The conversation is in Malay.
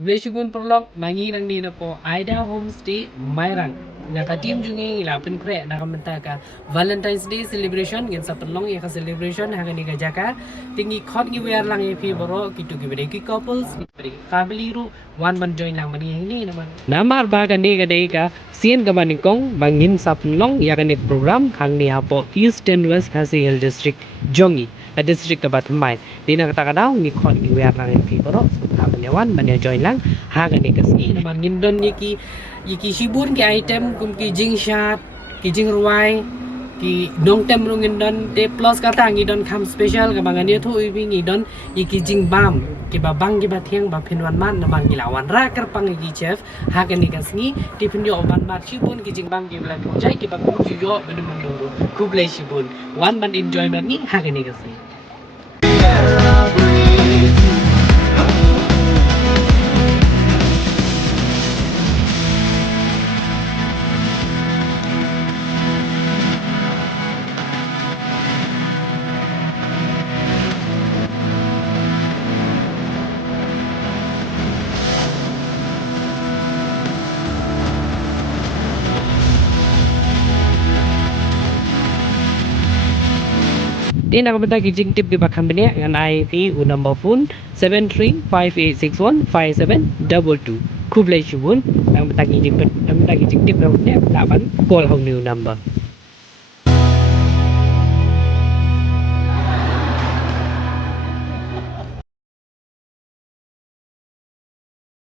Veshubun Prolog, Mangi Nang Nina po, Aida homestay, Mairang. Nakatim jungi lapin kre nakamantaka Valentine's Day celebration gen sapelong ya ka celebration hangani ka jaka tingi khot gi wear lang epi boro kitu gi bede ki couples bede family ru one man join lang mani ini naman namar ba ka ni ka dei ka sien ka mani kong bangin sapelong ya ka ni program hangni hapo East and West Hasil district jongi a district ka batmai dina ka daw ni khot gi wear lang epi boro hangani one man join lang hangani ka si naman ngindon ni ki Iki sibun ke item kum ki jing shat ki jing ruai ki dong tem rungin don te plus kata ngi don kam special ka bangani thu ibi ngi don iki jing bam ki ba bang ki ba thiang ba phinwan man na bang ki lawan ra kar pang ki chef ha ka ni ka sngi ti phin yo ban ma sibun ki jing bam ki bla jai ki ba ku ju yo be mun do ku play sibun one man enjoyment ni ha ka ni ka sngi Di nakabenta kijing tip di bakang benya ngan IP u number phone 7358615722 kublai shubun nang benta kijing tip nang benta kijing tip nang benta laban call hong new number